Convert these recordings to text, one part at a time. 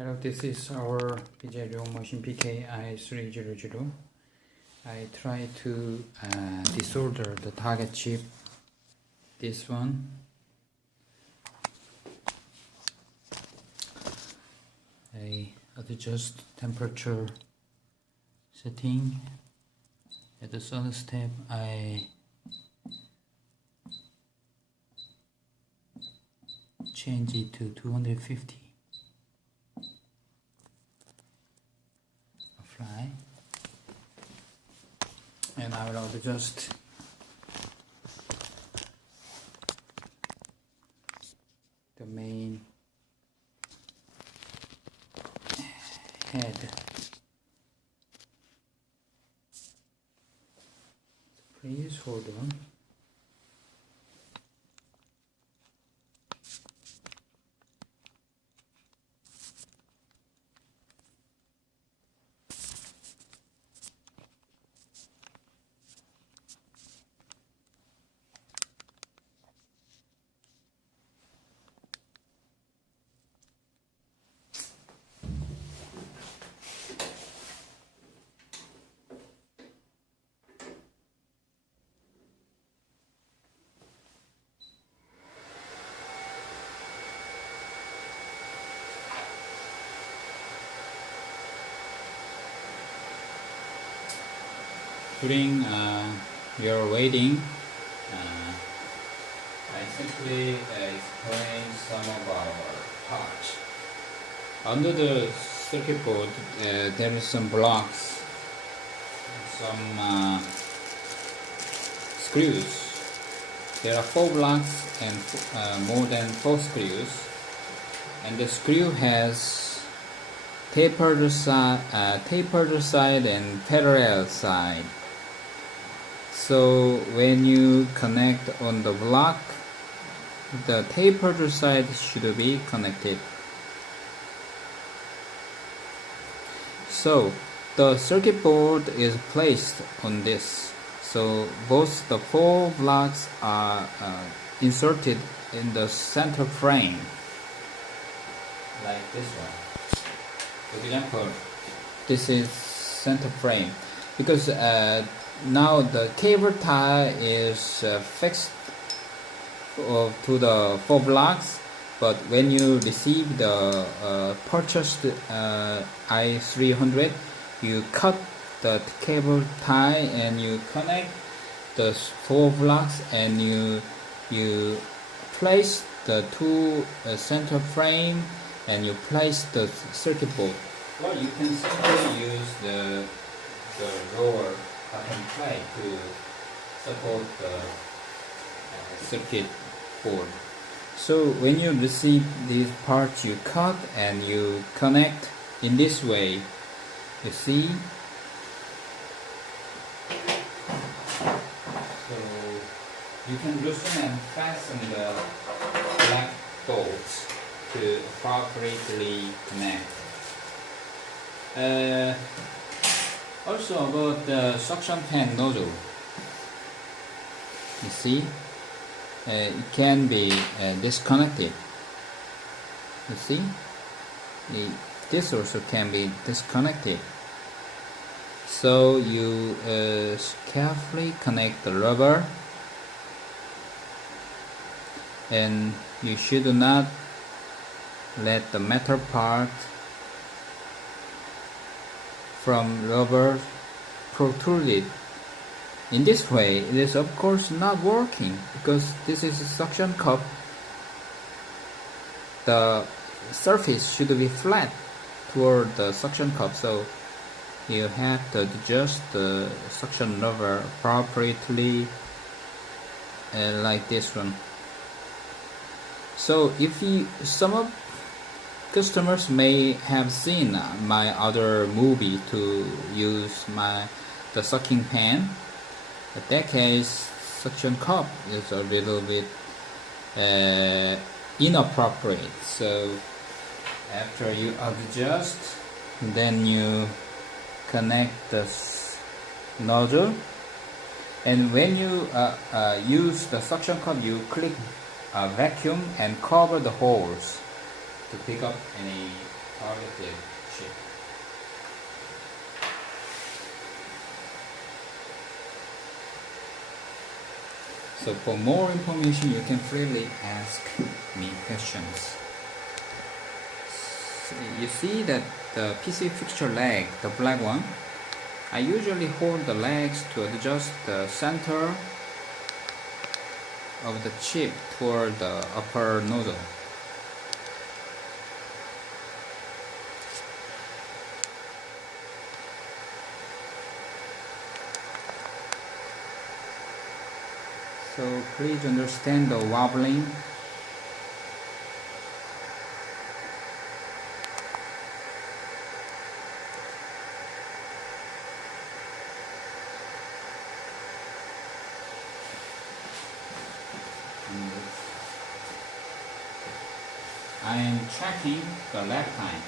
Hello, this is our BGA Rework machine BKI300. I try to desolder the target chip, this one. I adjust temperature setting. At the third step, I change it to 250. Apply. And I will adjust the main head. Please hold on. During your waiting, I simply explain some of our parts. Under the circuit board, there is some blocks, some screws. There are 4 blocks and more than 4 screws, and the screw has tapered side and parallel side. So when you connect on the block, the tapered side should be connected. So the circuit board is placed on this. So both the 4 blocks are inserted in the center frame, like this one. For example, this is center frame, because now the cable tie is fixed to the 4 blocks, but when you receive the purchased i300, you cut the cable tie and you connect the 4 blocks, and you place the 2 center frame and you place the circuit board. Well, you can simply use the lower button plate to support the circuit board. So when you receive these parts, you cut and you connect in this way. You see? So you can loosen and fasten the black bolts to appropriately connect. Also about the suction fan nozzle, you see, it can be disconnected. You see, this also can be disconnected. So you carefully connect the rubber, and you should not let the metal part from rubber protruded. In this way, it is of course not working, because this is a suction cup. The surface should be flat toward the suction cup, so you have to adjust the suction rubber appropriately, like this one. So if some of customers may have seen my other movie to use the sucking pan. In that case, suction cup is a little bit inappropriate. So after you adjust, then you connect the nozzle, and when you use the suction cup, you click vacuum and cover the holes to pick up any targeted chip. So for more information, you can freely ask me questions. So you see that the PC fixture leg, the black one, I usually hold the legs to adjust the center of the chip toward the upper nozzle. So please understand the wobbling. I am checking the lag time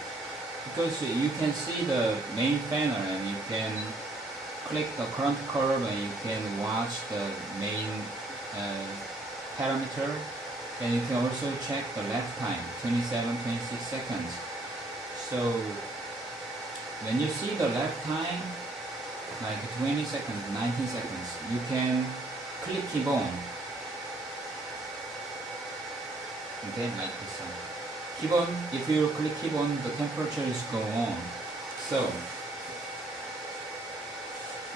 because you can see the main panel and you can click the current curve and you can watch the main parameter, and you can also check the lag time 27-26 seconds. So when you see the lag time like 20 seconds, 19 seconds, you can click keep on. Okay, like this one. Keep on, if you click keep on, the temperature is go on. So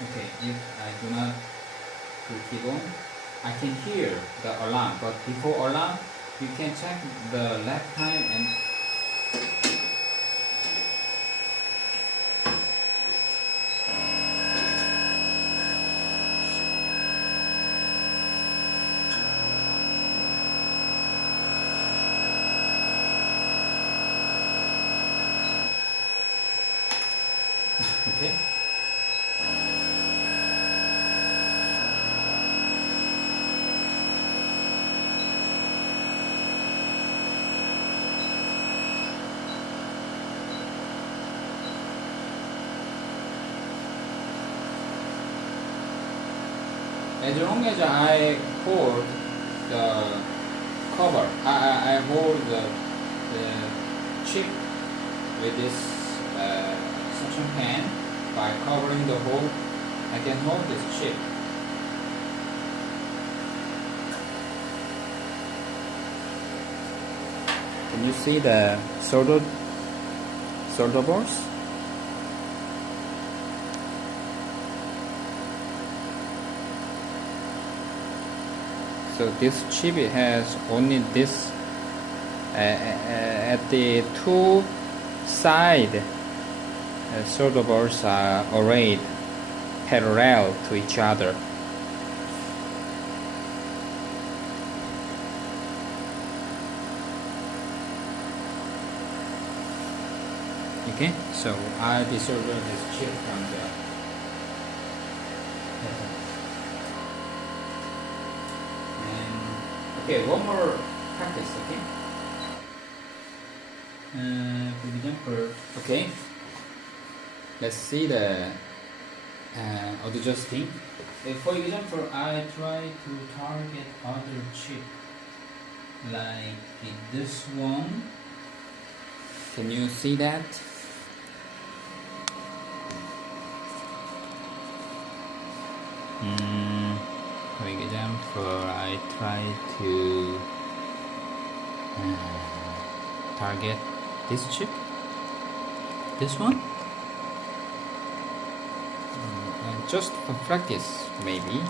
okay, if I do not click keep on, I can hear the alarm, but before alarm, you can check the lag time and okay. As long as I hold the cover, I hold the chip with this suction pan by covering the hole, I can hold this chip. Can you see the solder balls? So this chip has only this at the two side solder balls are arrayed parallel to each other. Okay, so I desolder this chip from the okay, one more practice, okay? For example, okay, let's see the adjusting. For example, I try to target other chip like this one. Can you see that? For example, I try to target this chip, this one, and just for practice maybe.